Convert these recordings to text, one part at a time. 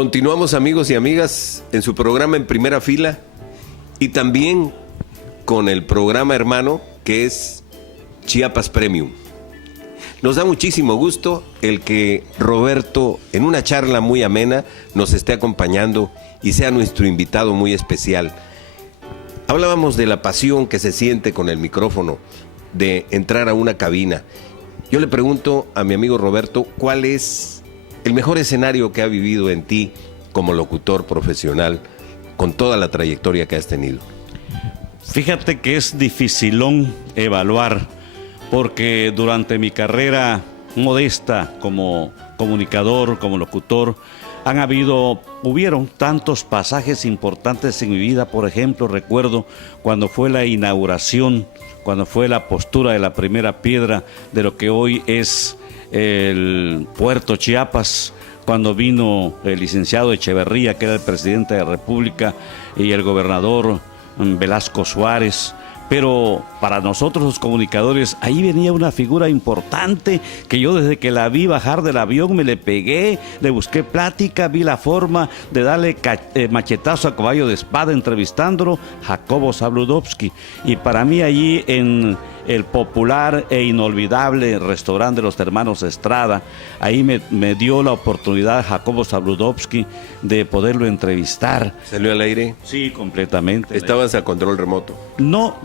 Continuamos, amigos y amigas, en su programa En Primera Fila y también con el programa hermano que es Chiapas Premium. Nos da muchísimo gusto el que Roberto, en una charla muy amena, nos esté acompañando y sea nuestro invitado muy especial. Hablábamos de la pasión que se siente con el micrófono, de entrar a una cabina. Yo le pregunto a mi amigo Roberto, ¿cuál es el mejor escenario que ha vivido en ti como locutor profesional con toda la trayectoria que has tenido? Fíjate que es dificilón evaluar, porque durante mi carrera modesta como comunicador, como locutor, hubieron tantos pasajes importantes en mi vida. Por ejemplo, recuerdo cuando fue la inauguración, cuando fue la postura de la primera piedra de lo que hoy es el Puerto Chiapas, cuando vino el licenciado Echeverría, que era el presidente de la República, y el gobernador Velasco Suárez. Pero para nosotros los comunicadores, ahí venía una figura importante que yo desde que la vi bajar del avión me le pegué, le busqué plática, vi la forma de darle machetazo a caballo de espada entrevistándolo, Jacobo Zabludovsky. Y para mí allí en el popular e inolvidable restaurante de los hermanos Estrada, ahí me dio la oportunidad Jacobo Zabludovsky de poderlo entrevistar. ¿Salió al aire? Sí, completamente. ¿Estabas a control remoto? No,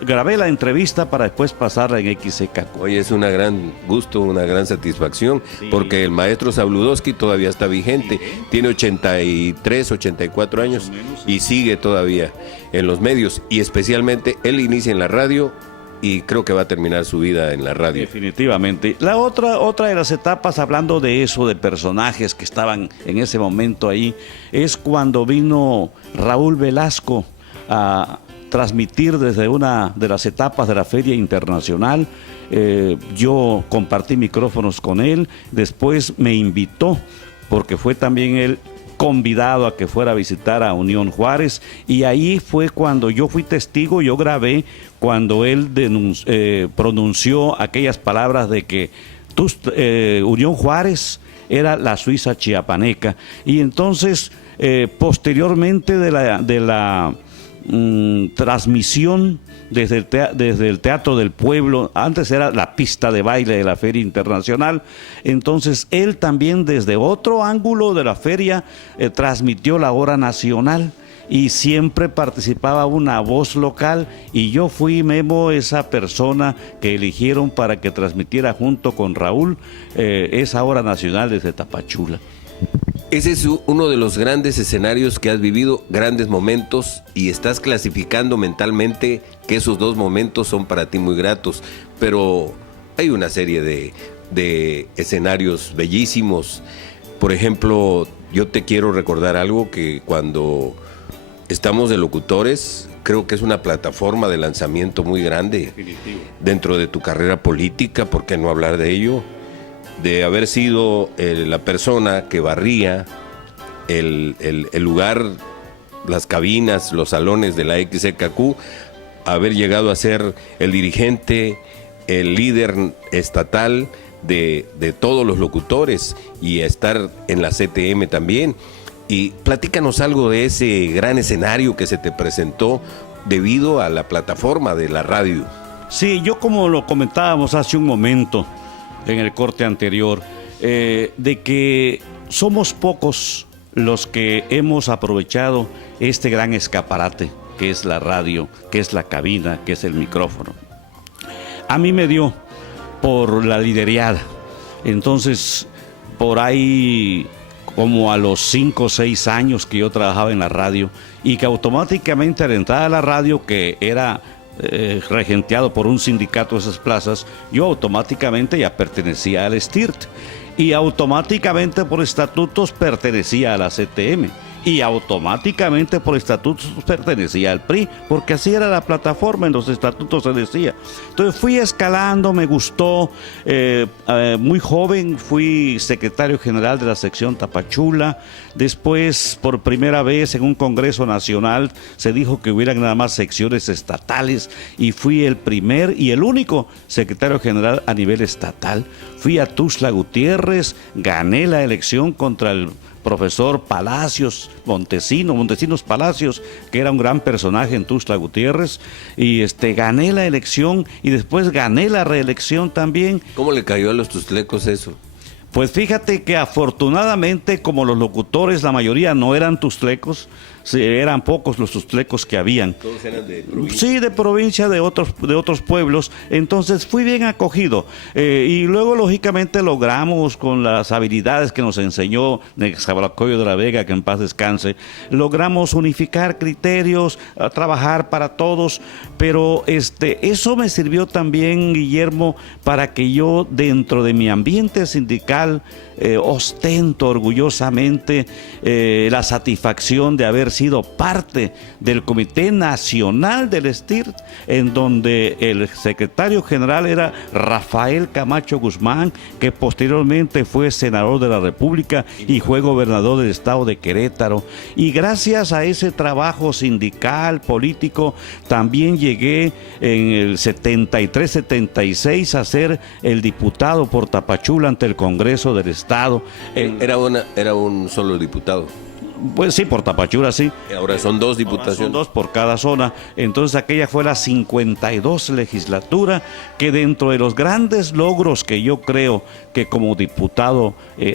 grabé la entrevista para después pasarla en XCK. Oye, es un gran gusto, una gran satisfacción, sí, porque el maestro Zabludovsky todavía está vigente, tiene 83, 84 años y sigue todavía en los medios, y especialmente él inicia en la radio y creo que va a terminar su vida en la radio. Definitivamente. La otra de las etapas, hablando de eso, de personajes que estaban en ese momento ahí, es cuando vino Raúl Velasco a transmitir desde una de las etapas de la Feria Internacional. Yo compartí micrófonos con él, después me invitó, porque fue también él convidado a que fuera a visitar a Unión Juárez, y ahí fue cuando yo fui testigo. Yo grabé cuando él pronunció aquellas palabras de que Unión Juárez era la Suiza chiapaneca, y entonces posteriormente de la transmisión desde el Teatro del Pueblo, antes era la pista de baile de la Feria Internacional, entonces él también desde otro ángulo de la feria transmitió la hora nacional, y siempre participaba una voz local, y yo fui, Memo, esa persona que eligieron para que transmitiera junto con Raúl esa hora nacional desde Tapachula. Ese es uno de los grandes escenarios que has vivido, grandes momentos, y estás clasificando mentalmente que esos dos momentos son para ti muy gratos, pero hay una serie de escenarios bellísimos. Por ejemplo, yo te quiero recordar algo que cuando estamos de locutores, creo que es una plataforma de lanzamiento muy grande. Definitivo. Dentro de tu carrera política, ¿por qué no hablar de ello? De haber sido la persona que barría el lugar, las cabinas, los salones de la XCQ, haber llegado a ser el dirigente, el líder estatal de todos los locutores, y estar en la CTM también. Y platícanos algo de ese gran escenario que se te presentó debido a la plataforma de la radio. Sí, yo, como lo comentábamos hace un momento en el corte anterior, de que somos pocos los que hemos aprovechado este gran escaparate que es la radio, que es la cabina, que es el micrófono. A mí me dio por la lidereada. Entonces, por ahí, como a los 5 o 6 años que yo trabajaba en la radio, y que automáticamente al entrar a la radio, que era regenteado por un sindicato de esas plazas, yo automáticamente ya pertenecía al STIRT, y automáticamente por estatutos pertenecía a la CTM, y automáticamente por estatutos pertenecía al PRI, porque así era la plataforma, en los estatutos se decía. Entonces fui escalando, me gustó. Muy joven fui secretario general de la sección Tapachula. Después, por primera vez en un congreso nacional, se dijo que hubieran nada más secciones estatales, y fui el primer y el único secretario general a nivel estatal. Fui a Tuxtla Gutiérrez, gané la elección contra el profesor Palacios, Montesinos Palacios, que era un gran personaje en Tuxtla Gutiérrez, y gané la elección y después gané la reelección también. ¿Cómo le cayó a los tustlecos eso? Pues fíjate que afortunadamente, como los locutores, la mayoría no eran tustlecos, sí, eran pocos los tustlecos que habían. Todos eran de provincia. Sí, de provincia, de otros pueblos. Entonces fui bien acogido. Y luego, lógicamente, logramos, con las habilidades que nos enseñó Nezahualcóyotl de la Vega, que en paz descanse, logramos unificar criterios, a trabajar para todos. Pero eso me sirvió también, Guillermo, para que yo, dentro de mi ambiente sindical, ostento orgullosamente la satisfacción de haber sido parte del Comité Nacional del STIR, en donde el secretario general era Rafael Camacho Guzmán, que posteriormente fue senador de la República y fue gobernador del estado de Querétaro. Y gracias a ese trabajo sindical, político, también llegué en el 73-76 a ser el diputado por Tapachula ante el Congreso del Estado. Era un solo diputado. Pues sí, por Tapachula sí. Ahora son dos diputaciones. Son dos por cada zona. Entonces aquella fue la 52 legislatura, que dentro de los grandes logros que yo creo que como diputado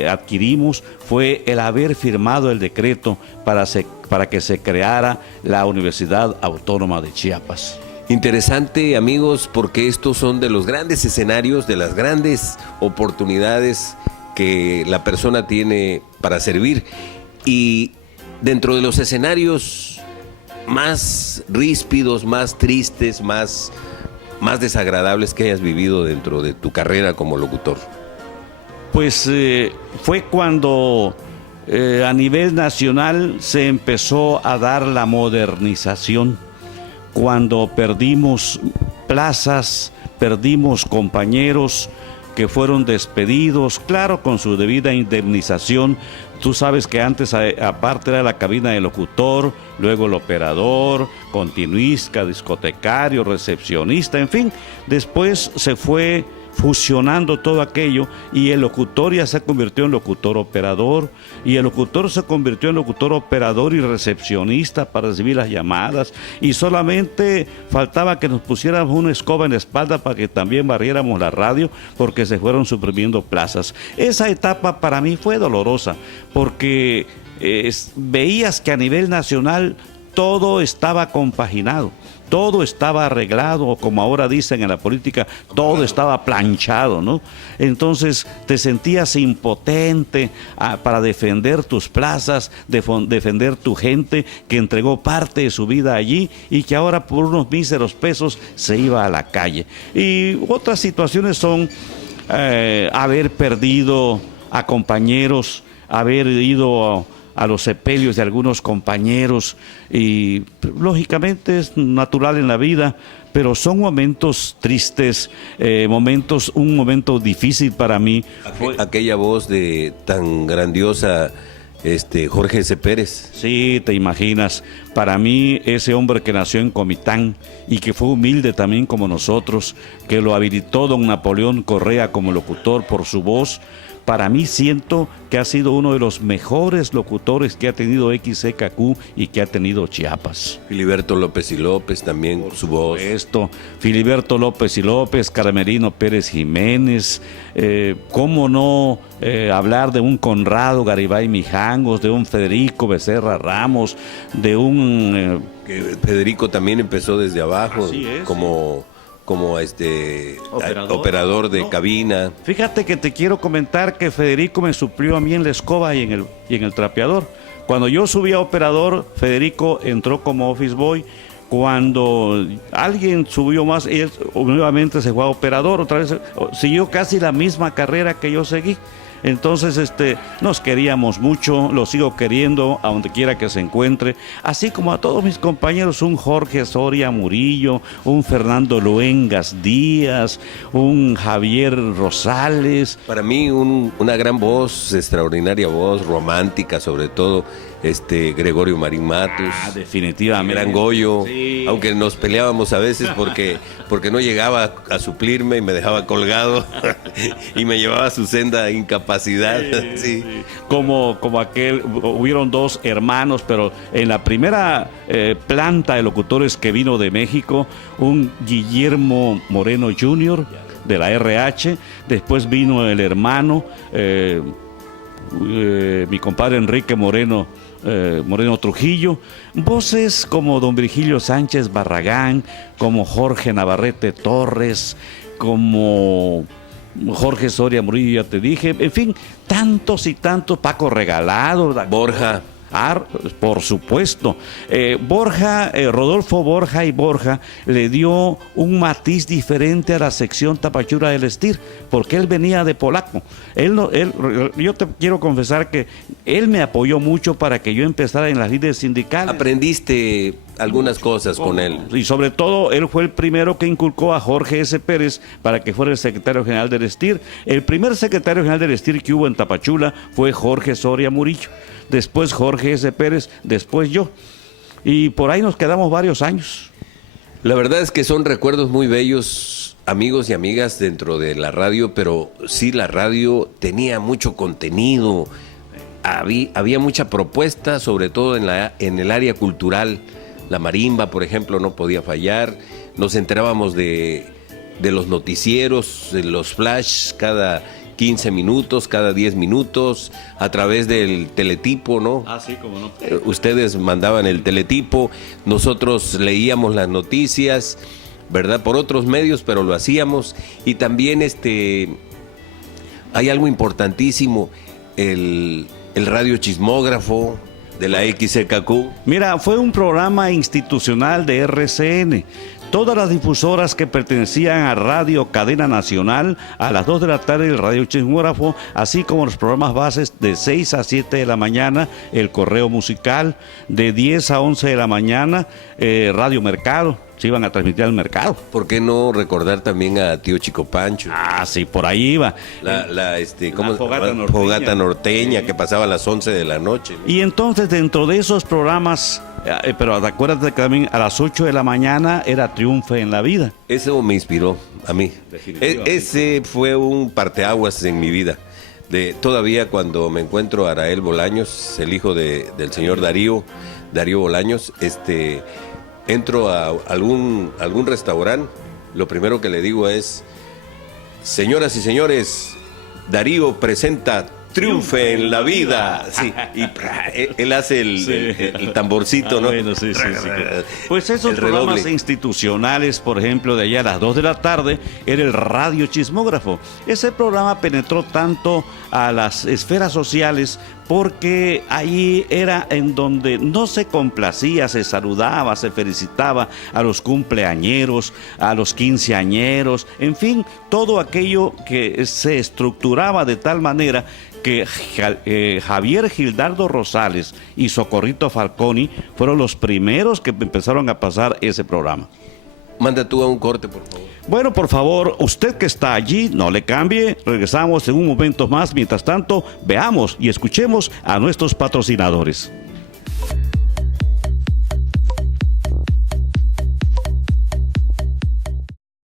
adquirimos fue el haber firmado el decreto para que se creara la Universidad Autónoma de Chiapas. Interesante, amigos, porque estos son de los grandes escenarios, de las grandes oportunidades que la persona tiene para servir. Y dentro de los escenarios más ríspidos, más tristes, más desagradables que hayas vivido dentro de tu carrera como locutor. Pues fue cuando a nivel nacional se empezó a dar la modernización, cuando perdimos plazas, perdimos compañeros que fueron despedidos, claro, con su debida indemnización. Tú sabes que antes, aparte era la cabina del locutor, luego el operador, continuista, discotecario, recepcionista, en fin. Después se fue fusionando todo aquello y el locutor ya se convirtió en locutor operador, y el locutor se convirtió en locutor operador y recepcionista para recibir las llamadas, y solamente faltaba que nos pusiéramos una escoba en la espalda para que también barriéramos la radio, porque se fueron suprimiendo plazas. Esa etapa para mí fue dolorosa, porque veías que a nivel nacional todo estaba compaginado, todo estaba arreglado, o como ahora dicen en la política, todo estaba planchado, ¿no? Entonces te sentías impotente para defender tus plazas, defender tu gente que entregó parte de su vida allí y que ahora por unos míseros pesos se iba a la calle. Y otras situaciones son haber perdido a compañeros, haber ido a los sepelios de algunos compañeros, y lógicamente es natural en la vida, pero son momentos tristes, un momento difícil para mí. Aquella voz de tan grandiosa, Jorge C. Pérez. Sí, te imaginas, para mí ese hombre que nació en Comitán y que fue humilde también como nosotros, que lo habilitó don Napoleón Correa como locutor por su voz. Para mí siento que ha sido uno de los mejores locutores que ha tenido XCKQ y que ha tenido Chiapas. Filiberto López y López también, por su voz. Filiberto López y López, Carmelino Pérez Jiménez, cómo no hablar de un Conrado Garibay Mijangos, de un Federico Becerra Ramos, de un... que Federico también empezó desde abajo, como operador de cabina. Fíjate que te quiero comentar que Federico me suplió a mí en la escoba y en el trapeador. Cuando yo subí a operador, Federico entró como office boy. Cuando alguien subió más, él nuevamente se fue a operador, otra vez siguió casi la misma carrera que yo seguí. Entonces nos queríamos mucho, lo sigo queriendo a donde quiera que se encuentre, así como a todos mis compañeros, un Jorge Soria Murillo, un Fernando Luengas Díaz, un Javier Rosales. Para mí una gran voz, extraordinaria voz, romántica sobre todo, Gregorio Marín Matos. Definitivamente. Gran Goyo, Sí. aunque nos peleábamos a veces porque no llegaba a suplirme y me dejaba colgado y me llevaba a su senda incapacidad. Sí. Como aquel, hubieron dos hermanos, pero en la primera planta de locutores que vino de México, un Guillermo Moreno Jr. de la RH, después vino el hermano, mi compadre Enrique Moreno Trujillo, voces como don Virgilio Sánchez Barragán, como Jorge Navarrete Torres, como Jorge Soria Murillo, ya te dije, en fin, tantos y tantos, Paco Regalado, Borja. Por supuesto. Rodolfo Borja y Borja le dio un matiz diferente a la sección Tapachula del Estir, porque él venía de polaco. Yo te quiero confesar que él me apoyó mucho para que yo empezara en las líderes sindicales. Aprendiste algunas cosas con él. Y sobre todo, él fue el primero que inculcó a Jorge S. Pérez para que fuera el secretario general del Estir. El primer secretario general del Estir que hubo en Tapachula fue Jorge Soria Murillo. Después Jorge S. Pérez, después yo. Y por ahí nos quedamos varios años. La verdad es que son recuerdos muy bellos, amigos y amigas, dentro de la radio, pero sí, la radio tenía mucho contenido, había mucha propuesta, sobre todo en el área cultural. La marimba, por ejemplo, no podía fallar. Nos enterábamos de los noticieros, de los flash cada 15 minutos, cada 10 minutos, a través del teletipo, ¿no? Sí, cómo no. Ustedes mandaban el teletipo, nosotros leíamos las noticias, ¿verdad? Por otros medios, pero lo hacíamos. Y también hay algo importantísimo, el radio chismógrafo de la XCQ. Mira, fue un programa institucional de RCN. Todas las difusoras que pertenecían a Radio Cadena Nacional, a las 2 de la tarde el Radio Chismógrafo, así como los programas bases de 6 a 7 de la mañana, el Correo Musical, de 10 a 11 de la mañana, Radio Mercado, se iban a transmitir al mercado. ¿Por qué no recordar también a Tío Chico Pancho? Sí, por ahí iba. ¿Cómo? Fogata norteña, que pasaba a las 11 de la noche, ¿no? Y entonces dentro de esos programas, pero acuérdate que también a las 8 de la mañana era Triunfe en la Vida. Eso me inspiró a mí. Ese fue un parteaguas en mi vida. Todavía cuando me encuentro a Arael Bolaños, el hijo del señor Darío Bolaños, entro a algún restaurante, lo primero que le digo es: señoras y señores, Darío presenta Triunfe en la Vida. Sí, y él hace el tamborcito, ¿no? Bueno, sí. Pues esos programas institucionales, por ejemplo, de allá a las 2 de la tarde, era el Radio Chismógrafo. Ese programa penetró tanto a las esferas sociales porque ahí era en donde no se complacía, se saludaba, se felicitaba a los cumpleañeros, a los quinceañeros, en fin, todo aquello que se estructuraba de tal manera que Javier Gildardo Rosales y Socorrito Falconi fueron los primeros que empezaron a pasar ese programa. Manda tú a un corte, por favor. Bueno, por favor, usted que está allí, no le cambie. Regresamos en un momento más. Mientras tanto, veamos y escuchemos a nuestros patrocinadores.